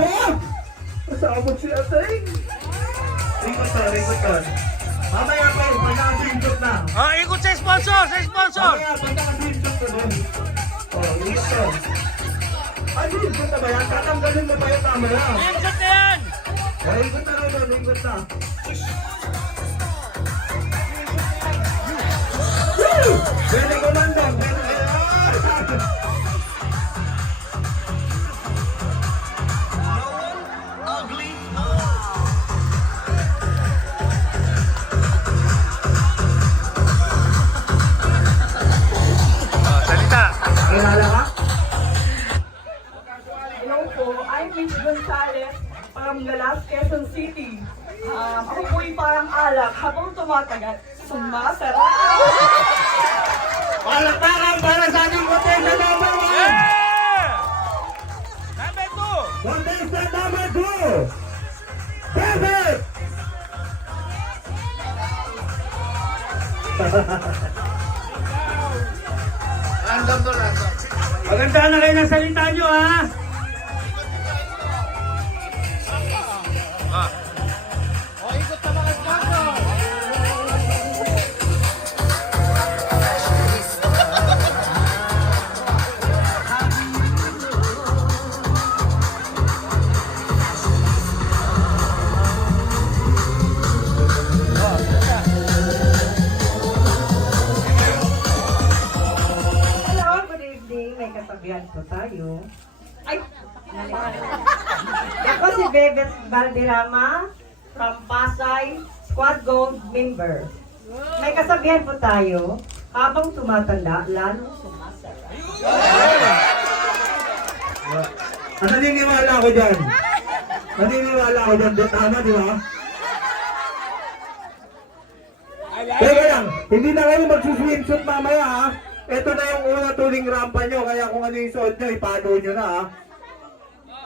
Sabog! Sabog si Atay. Ikot ka. Mamaya pa yun, pag naka-screenshot na. Oh, ikot sa sponsor, sa sponsor. Mamaya, pag naka-screenshot na doon. Oh, ikot ka. Ay, screenshot na ba yan? Tatanggalin mo pa yung camera. Screenshot na yan. Oh, ikot na rin doon, ikot na. Woo! Pwede ko man doon, pwede ko. Salita. Kilala ka? Hello po, I'm Miss Gonzales from Galas, Quezon City. Ako po'y parang alak habang tumatagal. Sumasarap. Palakpakan para sa ating contestant number 1! Yeah! Number 2. Contestant number 2! David! Maganda na kayo ng salita nyo, ha? Hello, good evening. May kasabihan po tayo. Ay! Ako si Bebet Valderrama from Pasay, Squad Gold member. May kasabihan po tayo, habang tumatanda, lalong sumasarap. Naniniwala ako dyan. Naniniwala ako dyan. Tama, di ba? Teka lang, hindi na kayo magsuswimsuit mamaya ha. Ito na yung una tuling rampa nyo, kaya kung ano yung suot nyo, ipalo nyo na ha.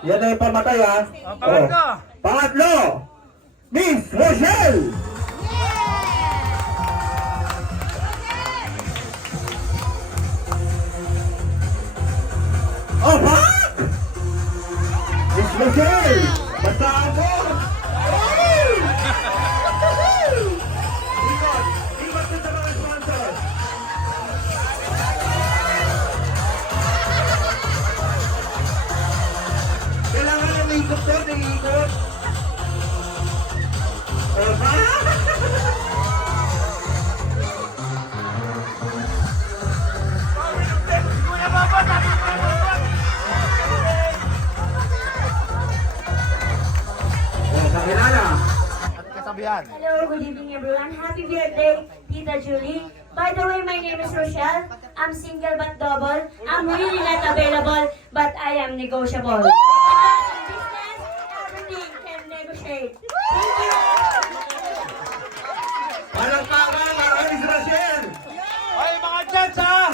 Yan na yung pamatay ha. Pangatlo. Pangatlo, Miss Rochelle! Oh, fuck! Miss Rochelle! Basta ako! Ikot! Ikot sa mga sponsor! Kailangan na may ikot doon, may ikot! Oh, fuck! Kuya Baba, tapos Kuya Baba. Oh, kakilala! Hello, good evening everyone. Happy birthday, Tita Julie. By the way, my name is Rochelle. I'm single but double. I'm really not available, but I am negotiable. In business, everything can negotiate. Thank you. Palakpakan para Miss Rochelle! Ay, mga chats, ha?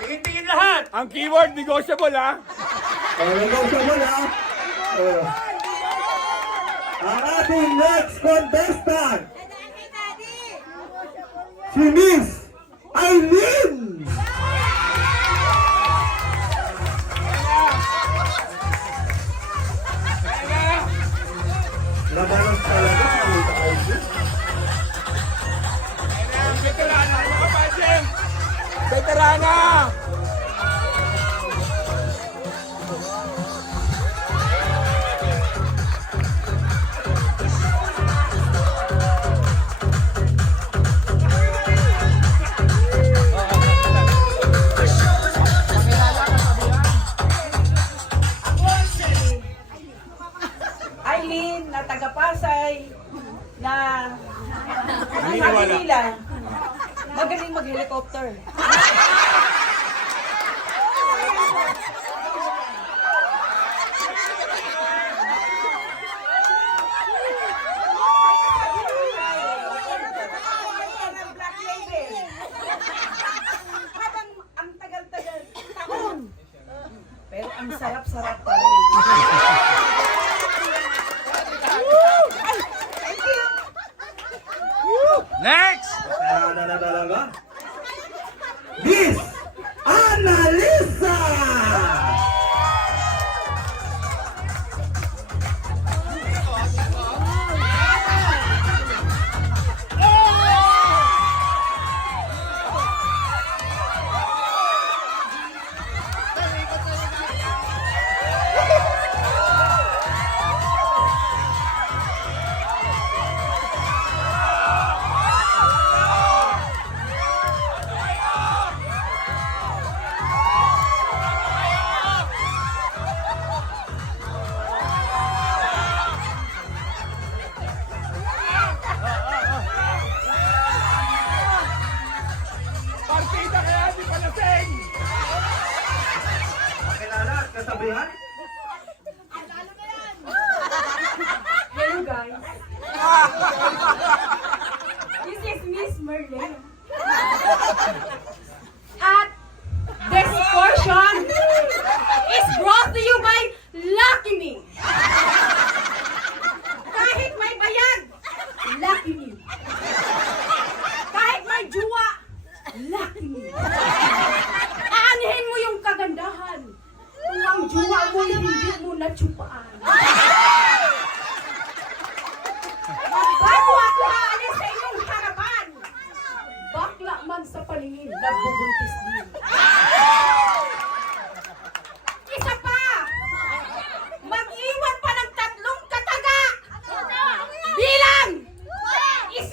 Tingin-tingin lahat. Ang keyword, negotiable, ha? Oh, negotiable ha! Oh. Ang ating next contestant! Si Miss Aileen! Labanan talaga sa Miss Aileen. Veterana, mga pasyeng. Veterana. Eileen, na taga-Pasay, na Naniniwala. Manila. Magaling mag-helicopter. Black Label. Habang ang tagal-tagal, taon. Pero ang sarap-sarap pa rin. Next! Veterana na talaga. chupaan. Magbago ako aalis sa inyong harapan. Bakla man sa paningin, nagbubuntis din. Isa pa! Mag-iwan pa ng 3 kataga! Bilang! 1, 2,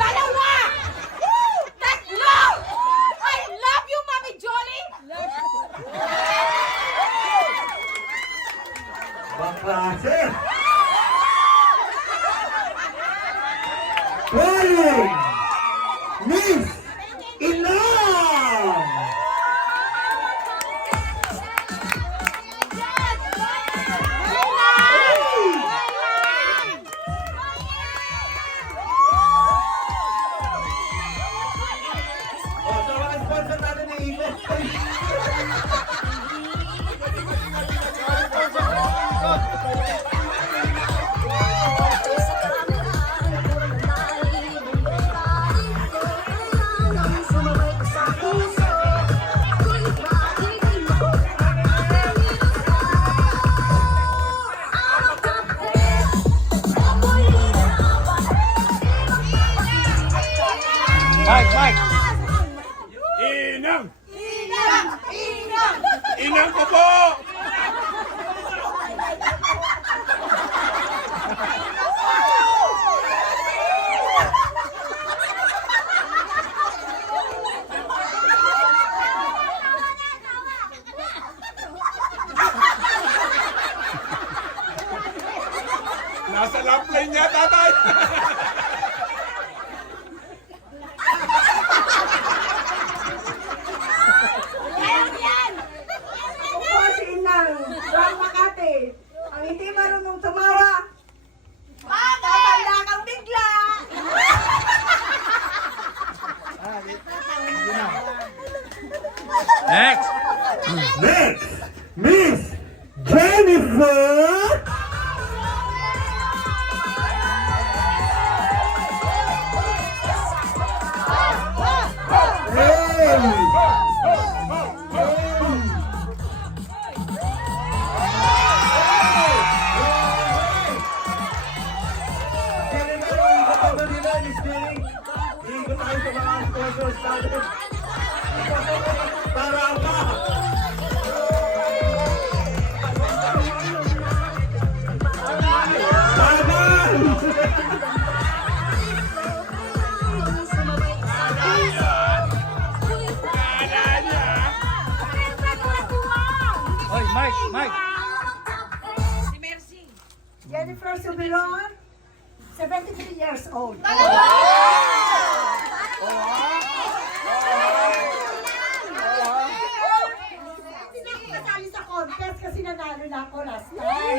3! I love you, Mami Jolly! Baklase! Calling! Miss Inang! O, sa mga sponsor natin ni Iko. Mike! Inang! Inang ko po! Nasa lap line niya, tatay! Ako po si Inang from Makati. Ang hindi marunong tumawa. Tatanda kang bigla. Next! Next, Miss Jennifer para apa? Oy, Mike! Jennifer Subiron, 73 years old. Hindi ako kasali sa contest kasi nanalo na ako last time.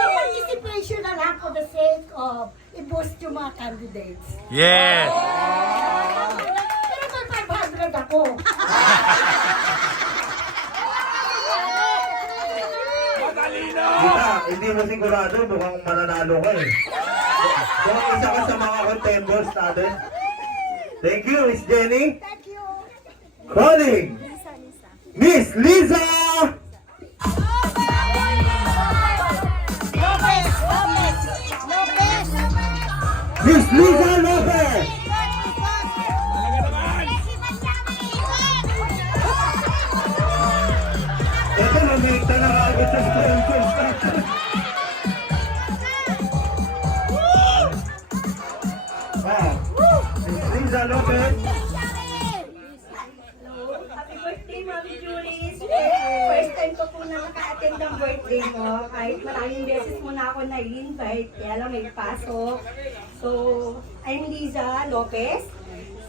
So participation na lang for the sake of i-boost yung mga candidates. Yes! Pero may 500 ako. Matalino! Kita, hindi mo sigurado, mukhang mananalo ka eh. Mukhang isa ka sa mga contenders natin. Thank you, Miss Jenny. Thank you. Calling, Miss Liza Miss Liza Lopez. Ito, mamigta na agad sa sponsor. Miss Liza Lopez. Happy birthday, Mami Julie! First time ko po na naka-attend ng birthday mo. Kahit maraming beses mo na ako na-invite, kaya lang may pasok. So, I'm Liza Lopez.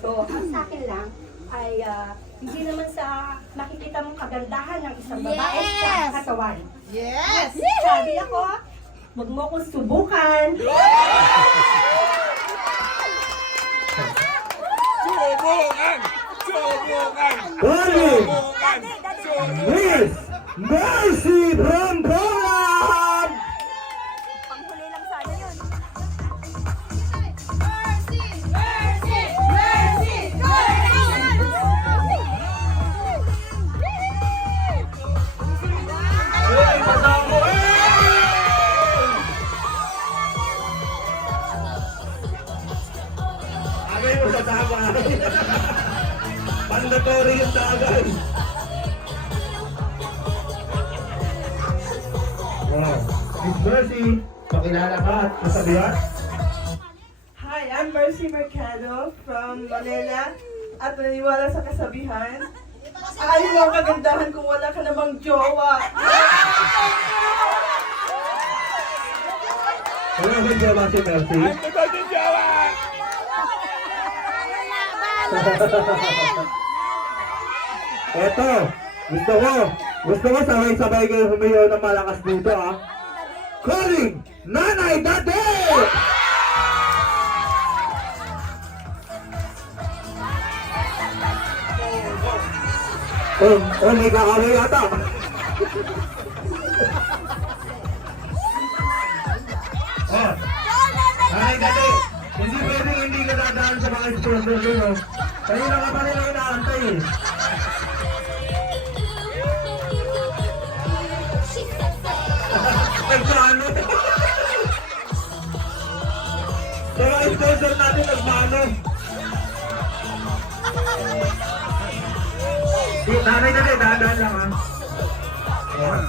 So, ang sa akin lang ay hindi naman sa makikita mong kagandahan ng isang babae sa katawan. Yes! Sabi ako, huwag mo akong subukan. Subukan! Subukan! Calling, Subukan! Subukan! Miss Mercy from Poland. Panghuli lang sana yun. Hey, pasok Wow. Miss Mercy, pakilala ka at kasabihan. Hi, I'm Mercy Mercado from Manila at naniniwala sa kasabihan. Ayaw mo ang kagandahan kung wala ka namang jowa. Wala ba jowa si Mercy? Ang totoo si Jawa! Eto, gusto ko sabay-sabay kayo humiyaw ng malakas dito ha. Calling Nanay Dade! May kakaway yata. Oh, Nanay Dade, hindi pwedeng hindi ka dadaan sa mga sponsor nyo. Kayo na ka pa nila inaantay eh. Nagmano. Sa mga sponsor natin nagmano. Nanay Dade, dadaan lang ha. Ayan.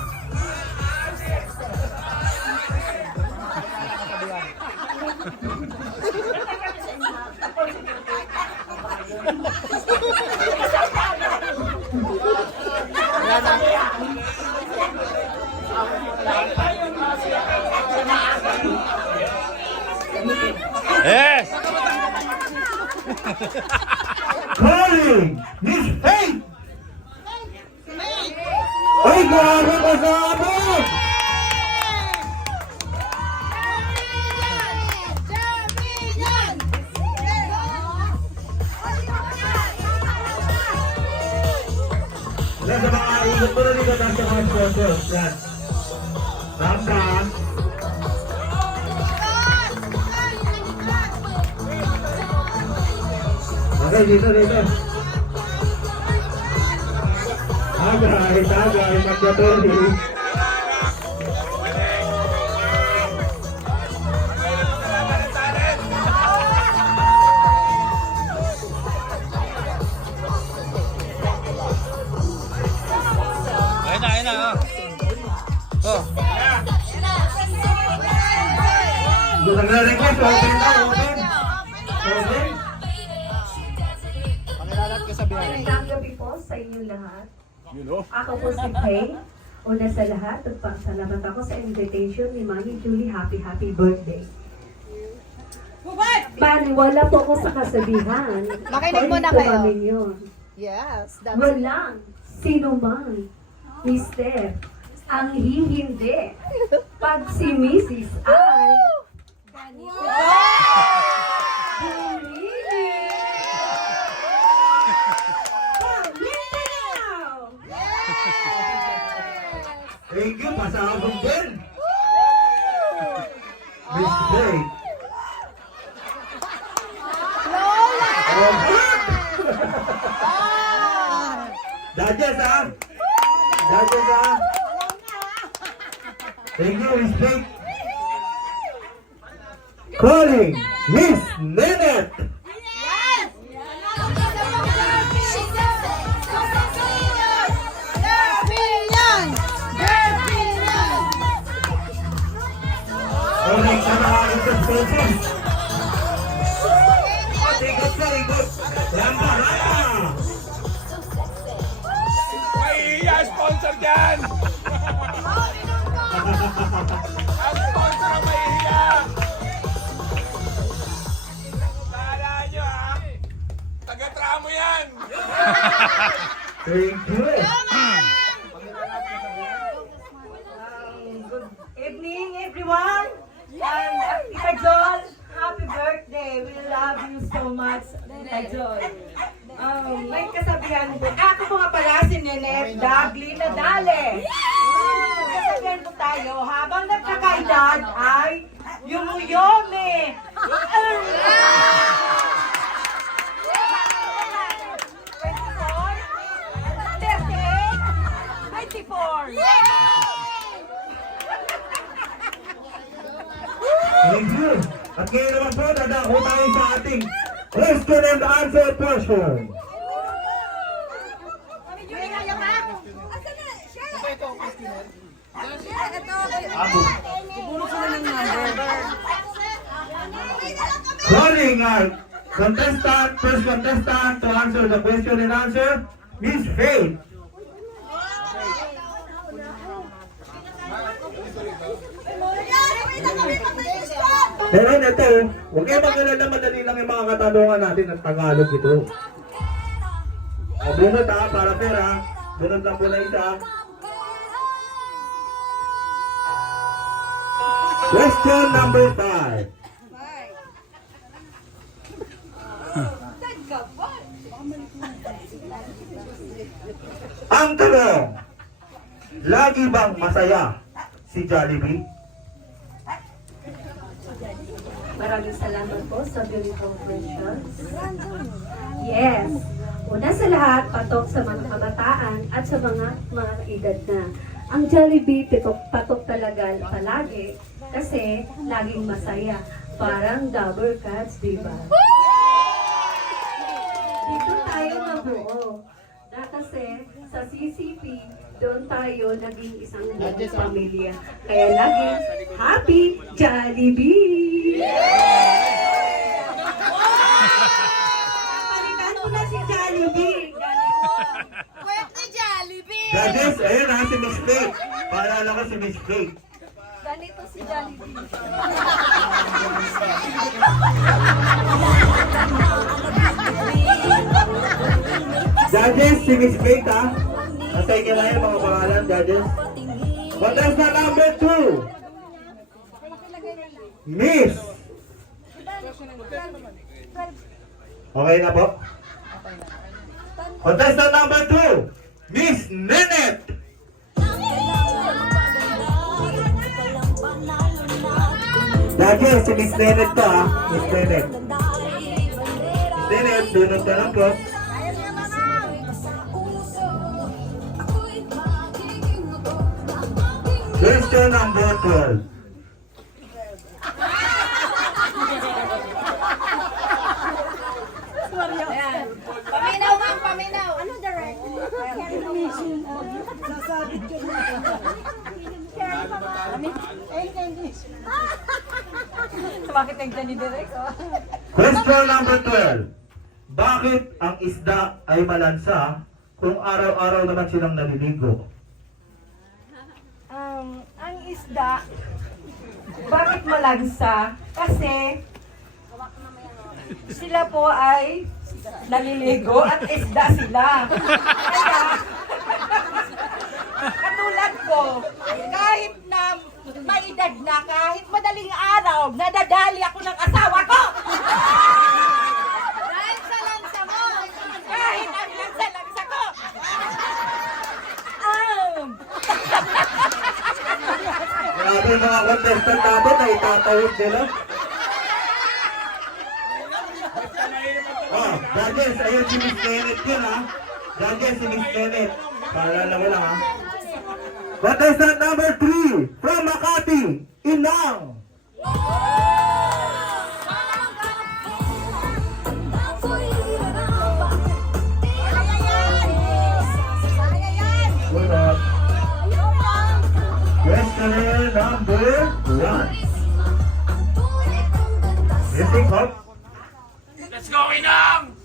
Yes! Calling Miss Faith! Ay, grabe ko sa abot! Yan sa mga ikot mo na dito sa mga sponsors. Yan. Rampa. Okay, dito. Tagay, magdadali. Ayun na. Oh. Nagre-request, open na, open. Magandang gabi po sa inyo lahat. Ako po si Faye. Una sa lahat, nagpasalamat ako sa invitation ni Mami Julie. Happy birthday. Paniwala po ako sa kasabihan. Makinig muna Ulit ko kayo. namin yun. Yes, that's Walang sinumang mister ang hihindi pag si Mrs. ay bumili. Paminaw! Thank you, pasabog din. Miss Faith. Judges ha? Judges ha? Thank you, Miss Faith. Calling Miss Nenette. Okay, sama ka rin sa sponsor. Ikot. Rampa. Mahihiya sponsor dyan! Ang sponsor ang mahihiya! Tala nyo ha! Taga-tramo yan! Thank you. Good evening, everyone. Tita Jol, happy birthday. We love you so much, Tita Jol. May kasabihan po. Ako po nga pala si Nenette Dagli Nadale. Kasabihan po tayo, habang nagkakaedad ay yumuyome. 24. Thank you. At ngayon naman po, dadako tayo sa ating question and answer portion. Calling our contestant, first contestant to answer the question and answer, Miss Faith. Meron ito, huwag kayo mag-alala, madali lang yung mga katanungan natin ng Tagalog ito. O, bunot ha, para pera. Bunot lang po na isa. Question number 5. Ang tanong, lagi bang masaya si Jollibee? Maraming salamat po sa beautiful questions. Yes. Una sa lahat, patok sa mga kabataan at sa mga edad na. Ang Jollibee, patok talaga palagi kasi laging masaya. Parang double cuts, di ba? Dito tayo mabuo. Na kasi sa CCP, doon tayo naging isang buong pamilya. Kaya laging happy Jollibee! Palitan ko na si Jollibee! Judges, ayun ha, si Miss Faith. Paalala ko si Miss Faith. Ganito si Jollibee. Judges, si Miss Faith ha. Nasa inyo na yung mga pangalan, judges. Contestant number 2. Miss. Okay na po? Contestant number 2. Miss Nenet. Judges, si Miss Nenet to ha. Miss Nenet. Miss Nenet, dunod ka lang po. Question number 12. Paminaw, ma'am, paminaw. Ano direct? Sasabit ko na. Bakit nagdyan ni Direk? Question number 12. Bakit ang isda ay malansa kung araw-araw naman silang naliligo? Ang isda, bakit malansa? Kasi sila po ay naliligo at isda sila. Kaya, katulad ko, kahit na may edad na, kahit madaling araw, nadadali ako ng asawa ko! Dahil sa lansa mo! Kahit ang lansa-lansa ko! Grabe yung mga contestant natin na itatawid nila. Oh, judges, ayun si Miss Nenet yun ha. Judges, si Miss Nenet. Paalala ko lang ha. Contestant number 3 from Makati, Inang. Good up. Questioner number 1. Missing Hop. Let's go, Inang!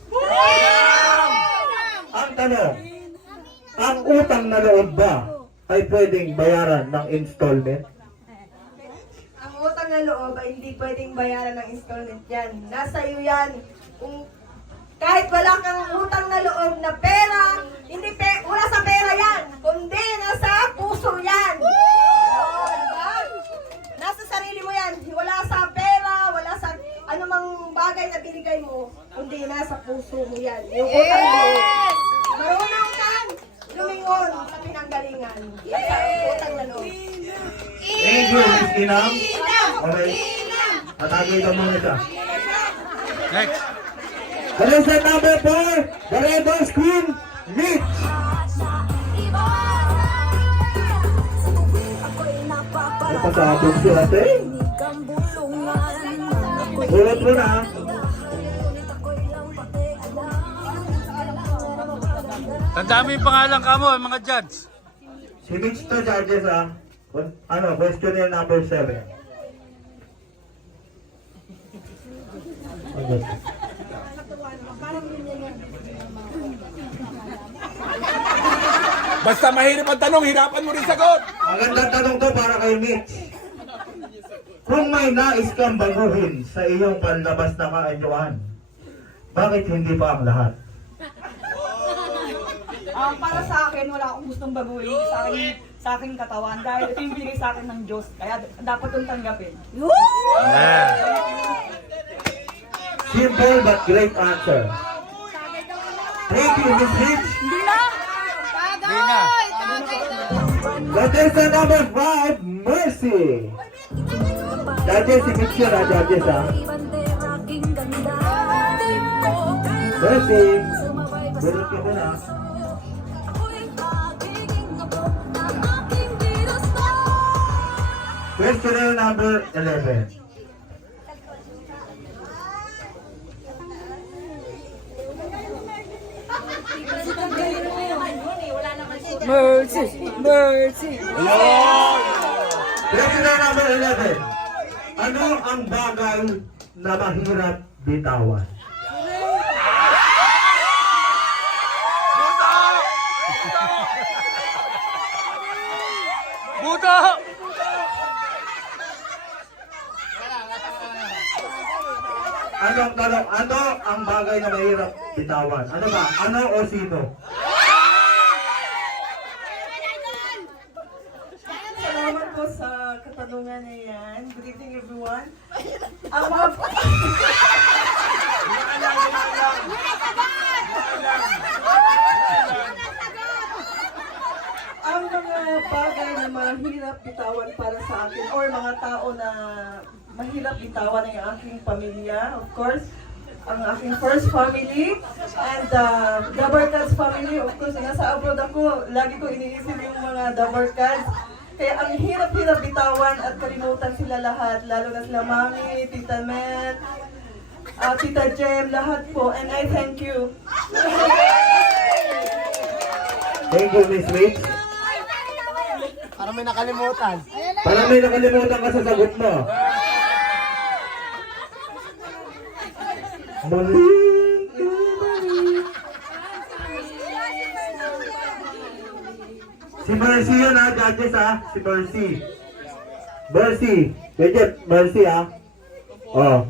Ang tanong, ang utang na loob ba ay pwedeng bayaran ng installment? Ang utang na loob ay hindi pwedeng bayaran ng installment yan. Nasa iyo yan. Kung kahit wala kang utang na loob na pera, wala sa pera yan, kundi nasa puso yan. Oo, diba? Nasa sarili mo yan. Wala sa pera, wala sa anumang bagay na binigay mo, kundi nasa puso mo yan. Yung utang na loob. Marunong kang lumingon sa pinanggalingan. Sa utang na loob. Thank you, Miss Inang. Okay. Atagay ka muna siya. Next! Contestant number 4, the Red Horse Queen, Mitch. Ay, pasabog si ate. Ulat mo na. Tandaan mo yung pangalan ka mo, mga judge. Si Mitch to, judges ha. Questionnaire number 7. Basta mahirap ang tanong, hirapan mo rin sagot. Magandang tanong to para kay Mitch. Kung may nais kang baguhin sa iyong panlabas na kaanyuan, bakit hindi pa ang lahat? Para sa akin, wala akong gustong baguhin sa aking katawan dahil ito yung binigay sa akin ng Diyos. Kaya dapat kong tanggapin. Simple but great answer. Thank you, Miss Mitch. Contestant number 5, Mercy. Judges, si Mitch yun judges Mercy, bulot ka muna. Questionnaire number 11. Mercy. Questionnaire number 11. Ano ang bagay na mahirap bitawan? Buto! Anong tanong? Ano ang bagay na mahirap bitawan? Ano ba? Ano o sino? Salamat po sa katanungan na yan. Good evening, everyone. Ang mga... Ang mga bagay na mahirap bitawan para sa akin or mga tao na mahirap bitawan ay ang aking pamilya, of course, ang aking first family, and the Barcads family, of course, nasa abroad ako, lagi ko iniisip yung mga the Barcads. Kaya ang hirap-hirap bitawan at kalimutan sila lahat, lalo na sila Mami, Tita Mel, Tita Jem, lahat po, and I thank you. Thank you, Miss Mitch. Parang may nakalimutan. Parang may nakalimutan ka sa sagot mo. Mali. Si Mercy yun judges si Mercy. Mercy. Mercy Oh.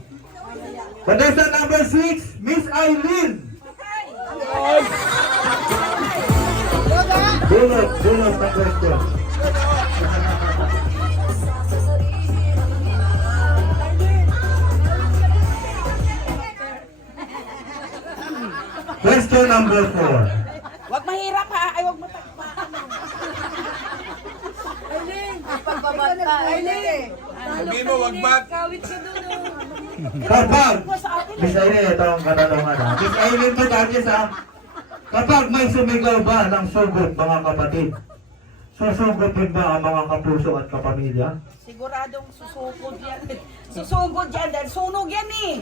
Contestant number 6, Miss Eileen. Bunot na question. Question number 4. Huwag mahirap ha! Ay, huwag matakpa! Sabi mo, wag back. Kapag, Miss Eileen, ito ang katanungan Miss Eileen to judges Kapag may sumigaw ba ng sugod mga kapatid, susugod ba ang mga kapuso at kapamilya? Siguradong susugod yan. Susugod yan dahil sunog yan eh!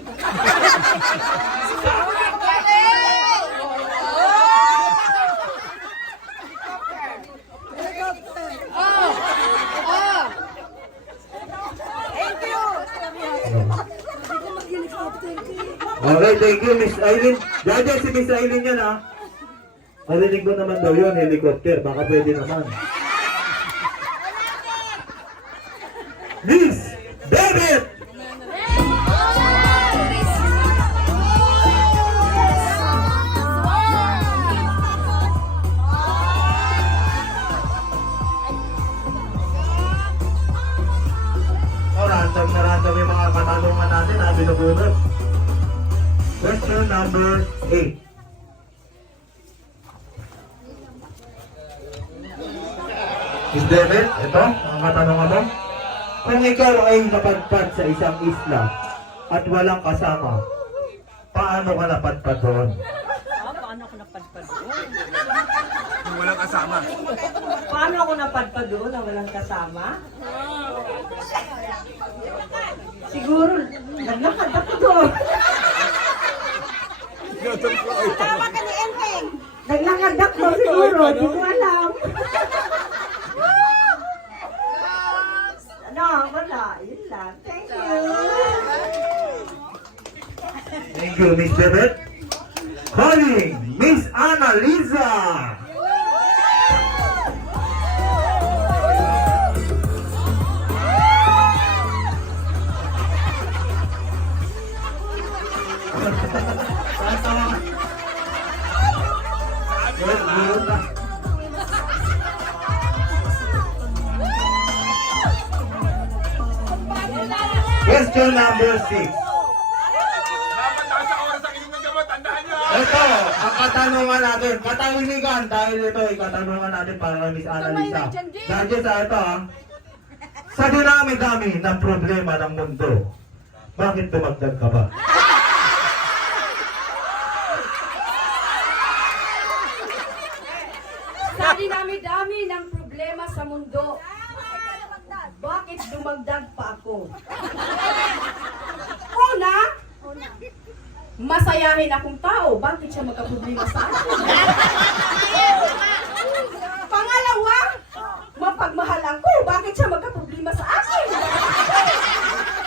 Okay, thank you, Miss Eileen. Judges, si Miss Eileen yan Marinig mo naman daw yun, helicopter. Baka pwede naman. Miss David! Random yung mga katanungan natin binubunot. Question number 8. Miss David, ito, ang katanungan mo. Kung ikaw ay napadpad sa isang isla at walang kasama, paano ka napadpad doon? Paano ako napadpad doon? Kung walang kasama. Paano ako napadpad doon na walang kasama? Siguro, naglakad ako doon. Tama ka ni Enteng. Naglakad ako siguro, di ko alam. Yun lang. Thank you. Thank you, Miss Bebet. Calling Miss Annalisa. Question number 6. Dapat nasa oras ang inyong gamot. Tandaan nyo. Ito, ang katanungan natin. Katahimikan dahil ito ay katanungan natin para kay Miss Annalisa. Dahil sa ito, sa dinami-dami ng problema ng mundo, bakit dumagdag ka ba? Sa dinami-dami ng problema sa mundo, bakit dumagdag pa ako? Una, masayahin akong tao. Bakit siya magkaproblema sa akin? Pangalawa, mapagmahal ako. Bakit siya magkaproblema sa akin?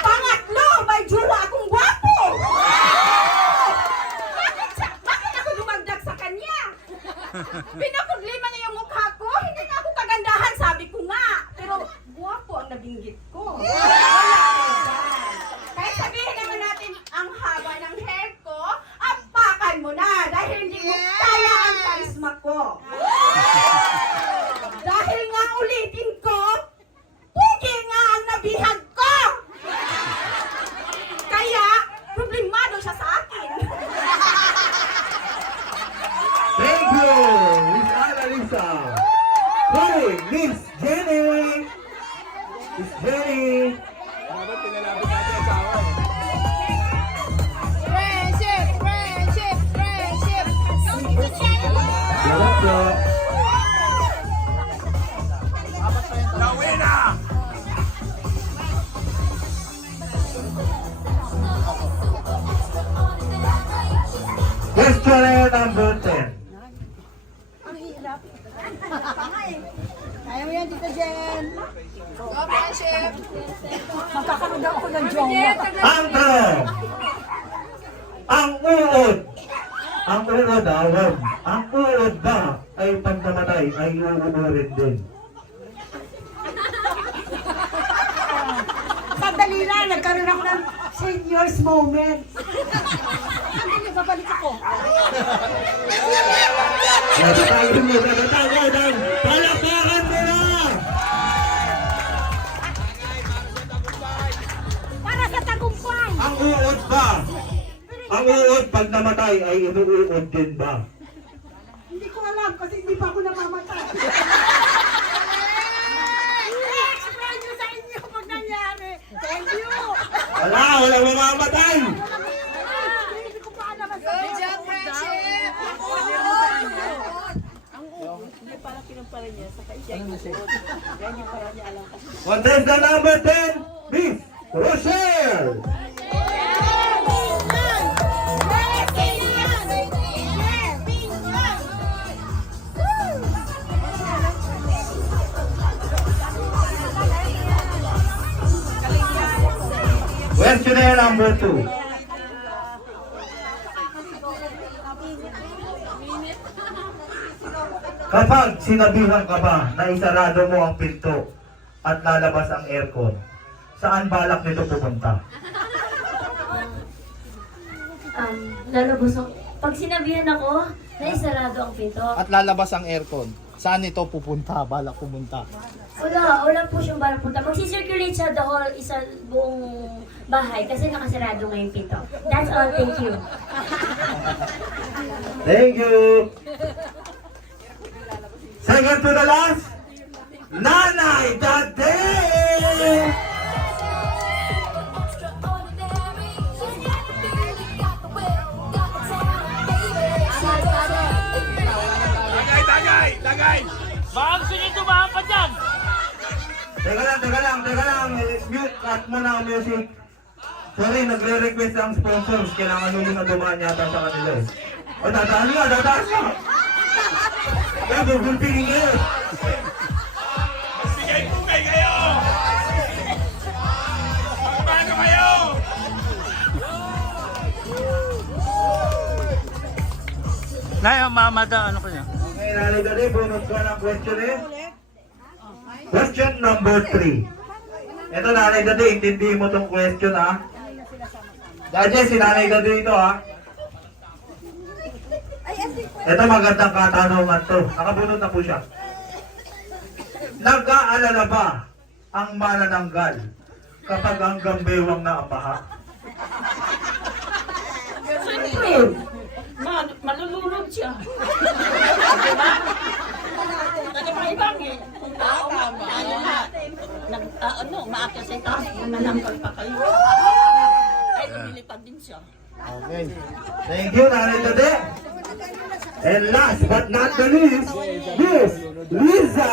Pangatlo, may jowa akong gwapo. Bakit ako dumagdag sa kanya? Pinaproblema niya yung mukha ko. Hindi na ako kagandahan, sabi ko nga. Pero guwapo ang nabinggit ko. Kaya sabihin naman natin, ang haba ng hair ko, apakan mo na dahil hindi mo kaya ang karisma ko. Dahil nga ulitin ko, pugi nga ang nabihag ko. Kaya, problemado siya sa akin. Thank you, Miss Annalisa. Calling Miss Jenny. Miss Jenny. Dapat pinalabot natin ang asawa. Friendship, friendship, friendship. Salamat po. The winner! Questionnaire number 10. Kaya mo yan, Tita Jen. Ang tanong. Ang uod. Ang uod wag. Ang uod ba ay pag namatay ay uuurin din? Sandali na, nagkaroon ako ng seniors moment. Sandali, babalik ako. Natatayin mo, natatayin. Palakpakan mo na! Para sa tagumpay. Ang uod ba? Ang uod pag namatay ay inuuod din ba? Hindi ko alam kasi hindi pa ako namamatay. I-explain nyo sa inyo pag nangyari. Thank you. Wala mamamatay! Hindi ko pa alam. Good job, friendship. Contestant number 10, Miss Rochelle! Questionnaire number 2. Kapag sinabihan ka ba na isarado mo ang pinto at lalabas ang aircon, saan balak nito pupunta? Lalabas ako. Pag sinabihan ako, na isarado ang pinto. At lalabas ang aircon. Saan ito pupunta? Balak pumunta. Wala po siyang balak punta. Magsisirculate siya the whole buong bahay kasi nakasarado nga yung pinto. That's all, thank you. Thank you! Second to the last, Nanay Dade! Tagay! Baka gusto niyo tumahan pa dyan! Teka lang. Mute, cut mo na ang music. Sorry, nagre-request ang sponsors. Kailangan nyo na dumaan yata sa kanila eh. O, dadaan nga! Kaya, gugulpingin kayo. Bigay pugay kayo! Nay, mamada, ano kanya? Okay, Nanay Dali, bonus ko ng question eh. Question number 3. Ito, Nanay Dali, intindihin mo tong question ha. Dati si Nanay Dali ito ha. Ito magandang katanungan to. Nakabunod na po siya. Nag-aalala ba ang manananggal kapag ang gambewang na ang baha? Malulunod siya. Diba? Nagpaibang eh. Kung tao, maakyat sa itaas, manananggal pa kayo. Ay, lumilipad din siya. Okay. Thank you, Nanay Dali. And last but not the least, Miss Liza.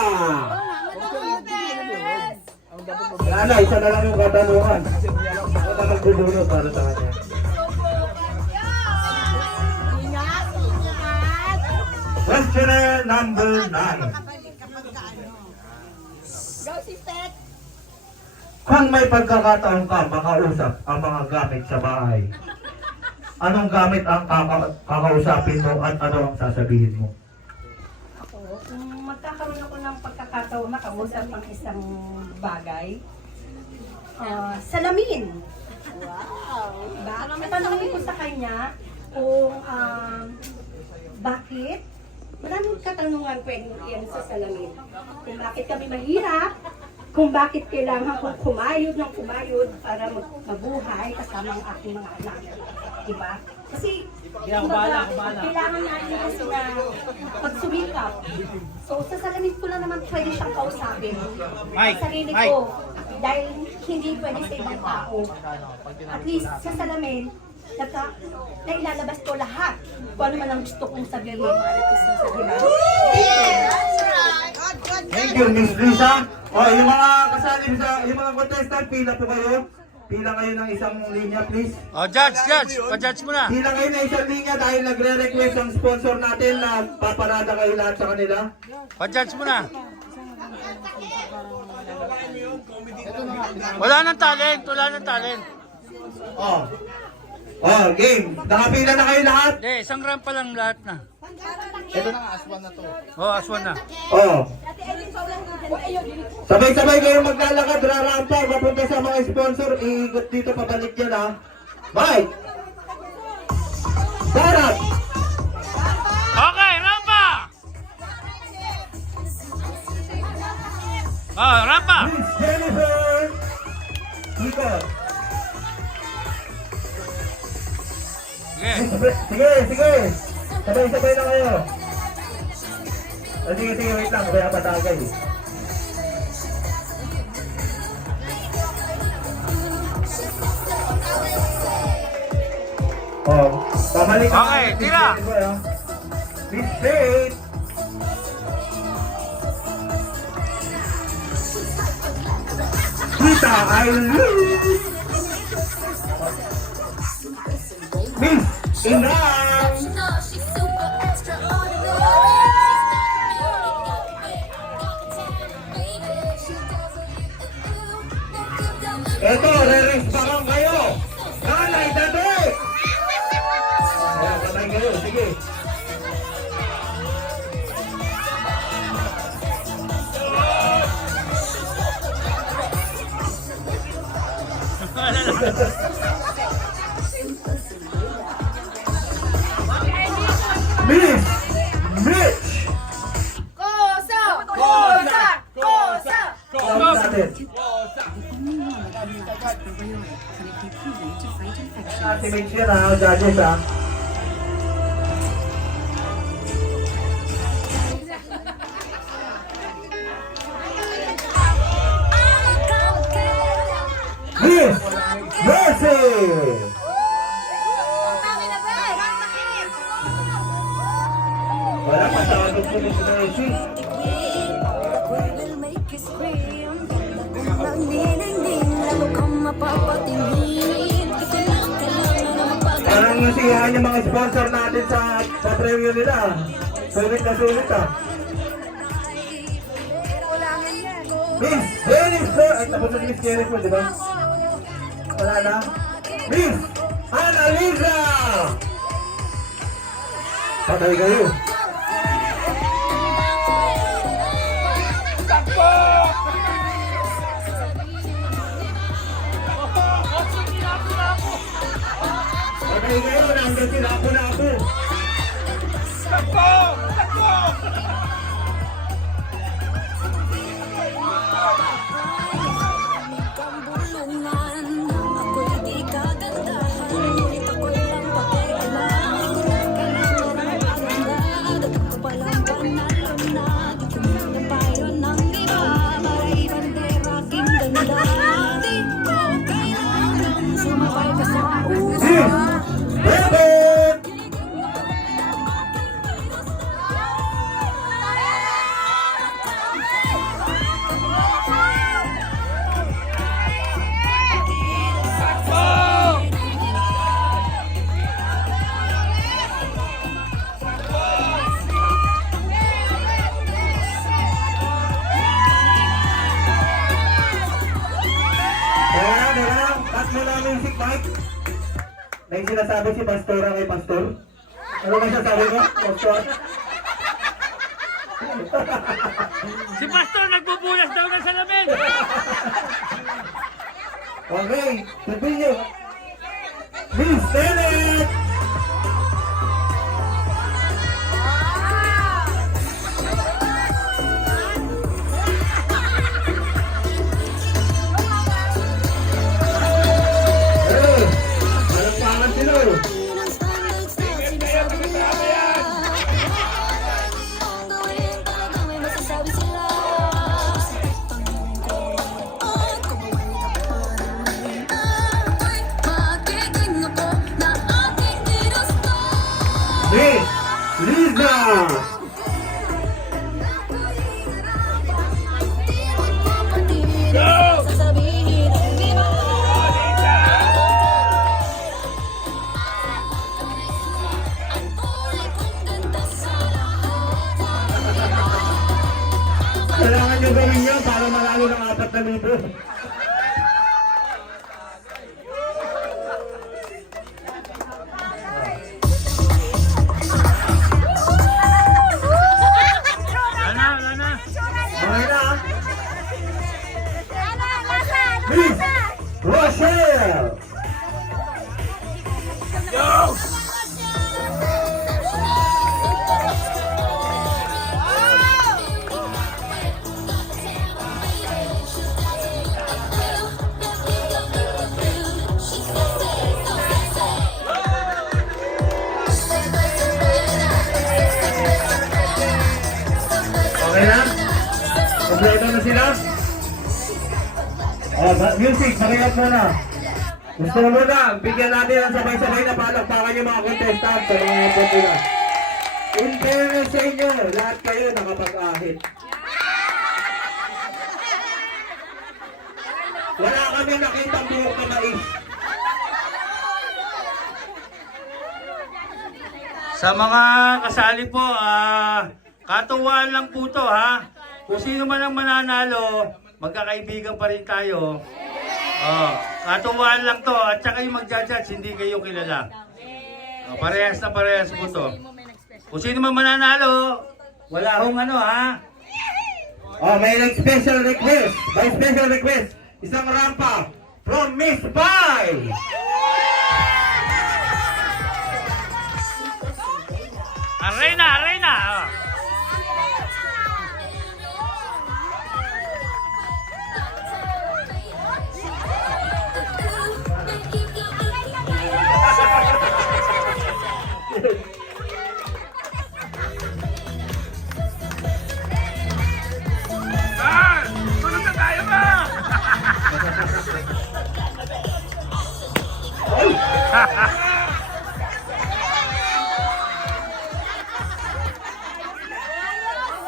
Ana, isa na lang yung katanungan. Ako na magbubunod para sa kanya. Questioner number 9. Kung may pagkakataon ka makausap ang mga gamit sa bahay, anong gamit ang kakausapin mo at ano ang sasabihin mo? Kung magkakaroon ako ng pagkakataon makausap ang isang bagay, salamin. Wow! Diba? Natanongin ko sa kanya kung bakit. Maraming katanungan pwedeng iyan sa salamin. Kung bakit kami mahirap, kung bakit kailangan kong kumayod ng kumayod para mabuhay kasama ang aking mga anak. Diba? Kasi kailangan natin kasi na magsumikap. So sa salamin ko lang naman pwede siyang kausapin. Sarili ko. Dahil hindi pwede sa ibang tao. At least sa salamin, nailalabas ko lahat kung ano man ang gusto kong sabihin. Diba? Thank you, Miss Lisa. O, yung mga kasali sa, yung mga contestant, pila po kayo. Pila kayo ng isang linya, please. Oh, judge, pa-judge mo na. Pila kayo ng isang linya dahil nagre-request ang sponsor natin na paparada kayo lahat sa kanila. Pa-judge mo na. Wala nang talent, Oh. Oh, game. Nakapila na kayo lahat? Hindi, isang round pa lang lahat na. Ito na nga, aswan na to. Oh, aswan na. Oh. Sabay-sabay kayo maglalakad, rarampa, papunta sa mga sponsor, iikot dito, pabalik yan ha. Bye! Sarap! Okay, rampa! Oh, rampa! Miss Jennifer! Ikot! Sige. Sige! Sabay-sabay na kayo. Sige, wait lang, kaya patagay eh. Oh, pabalik ka. Okay, tira. Miss Faith! Kita, I lose! Miss Inang! Eto, re-respakan kayo! Nanay Dali! Ayan, patay kayo, sige. Miss Mitch! Tawag natin. Si Mitch yan ha, judges ha. Miss Mercy! Wala masyadong si Miss Mercy. Parang nasiyahan yung mga sponsor natin sa premyo nila. Sulit na sulit ha. Miss Jennifer! Ay, tapos na si Miss Jennifer, di ba? Wala na. Miss Annalisa! Patay kayo. Patay kayo, nandun sila ako na ako. Ako'y di kagandahan, ngunit ako'y lang pakialam. Ikaw ka lang ang maganda, dapat ko palang panalo na. Di ko na payo ng iba, maray bandera aking ganda. Di ko kailangan sumabay ka sa uso. Rebel! Cut mo na ang music, Mike. Na yung sinasabi si Pastora kay Pastor. Ano ba siya sabi mo, Pastor? Si Pastor nagbubulas daw ng salamin. Okay, continue. Please, Senate! Hey, malakpakan sila. Ang standards na sinasabi nila. Ang gawin talagang may masasabi sila. Sa tanong ko, kung may napaparin ako'y magiging ako na ating ginusto. Miss Liza! Sasabihin ang iba. Ang kulay kong ganda sa lahat. Kailangan nyo gawin yan para manalo ng 4,000. Wala na. Okay na. Miss Rochelle! Okay na? Kompleto na sila? Music, makiyak muna. Gusto mo muna, bigyan natin ng sabay-sabay na palakpakan yung mga contestant sa mga effort nila. In fairness sa inyo, lahat kayo nakapag-ahit. Wala kami nakitang buhok na mais. Sa mga kasali po, katuwaan lang po to ha. Kung sino man ang mananalo, magkakaibigan pa rin tayo. Katuwaan lang to at saka yung magja-judge, hindi kayo kilala. Parehas na parehas po to. Kung sino man mananalo, wala hong ano ha. May special request. By special request, isang rampa from Miss Pai. Arena, arena! Tulog na tayo ba?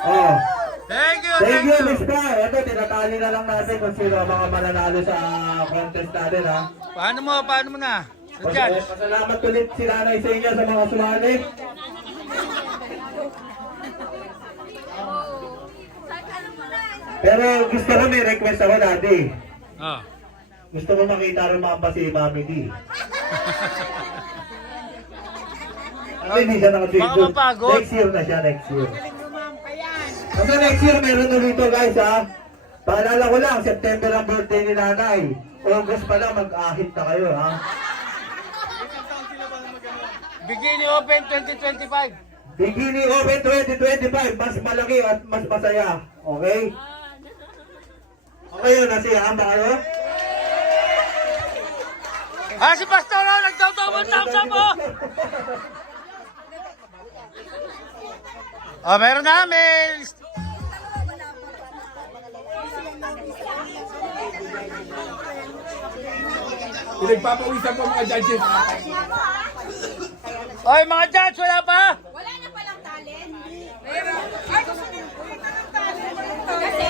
Oh, Thank you, thank you, Miss Pai. Ito, tinatali na lang natin kung sino ang mga mananalo sa contest natin, ha? Paano mo na? Judge. Pasalamat ulit si Nanay sa inyo sa mga sumali. Pero gusto ko may request ako dati. Gusto ko makita rin mga pa si Mami D. Ano hindi siya nakatwig Baka doon? mapagod. Next year na siya, next year. Hanggang next year, meron ulit ito guys ha. Paalala ko lang, September ang birthday ni nanay. August pa lang, mag-ahit na kayo ha. Bikini Open 2025. Bikini Open 2025, mas malaki at mas masaya. Okay? Okay yun, nasiyaan ba kayo? Si Pastor, nagtaw-tawang tawag mo! Meron na, may... Pinagpapawisan po mga judges. Oy, mga judge, wala pa? Wala na palang talent. Ay, gusto niyo kumita ng talent. Kasi,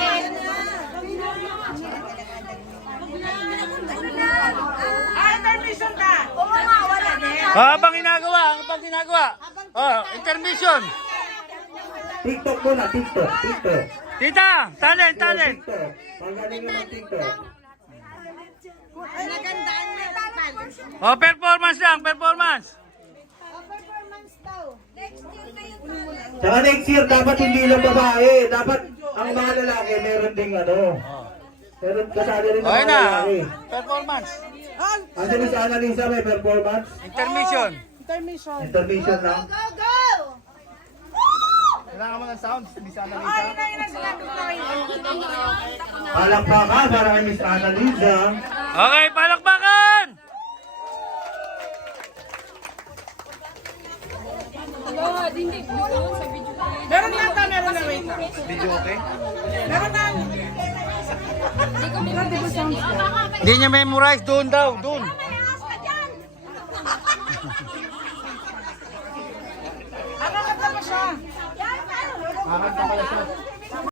intermission ka. Oo nga, wala na. Habang ginagawa. Intermission. TikTok muna, TikTok. Tita, talent. TikTok. Pagaling mo ng TikTok. Nagandaan na yung talent. Performance lang, performance. Saka next year, dapat hindi lang babae. Dapat ang mga lalaki, meron ding ano. Meron kasali rin ang Okay mga na, lalaki. performance. Andiyan si Annalisa, may performance. Intermission. Intermission lang. Kailangan mo ng sounds, Miss Annalisa. Palakpakan para kay Miss Annalisa. Okay, palakpakan! Video okay? Hindi niya memorize, doon daw, doon. Kakanta pala siya.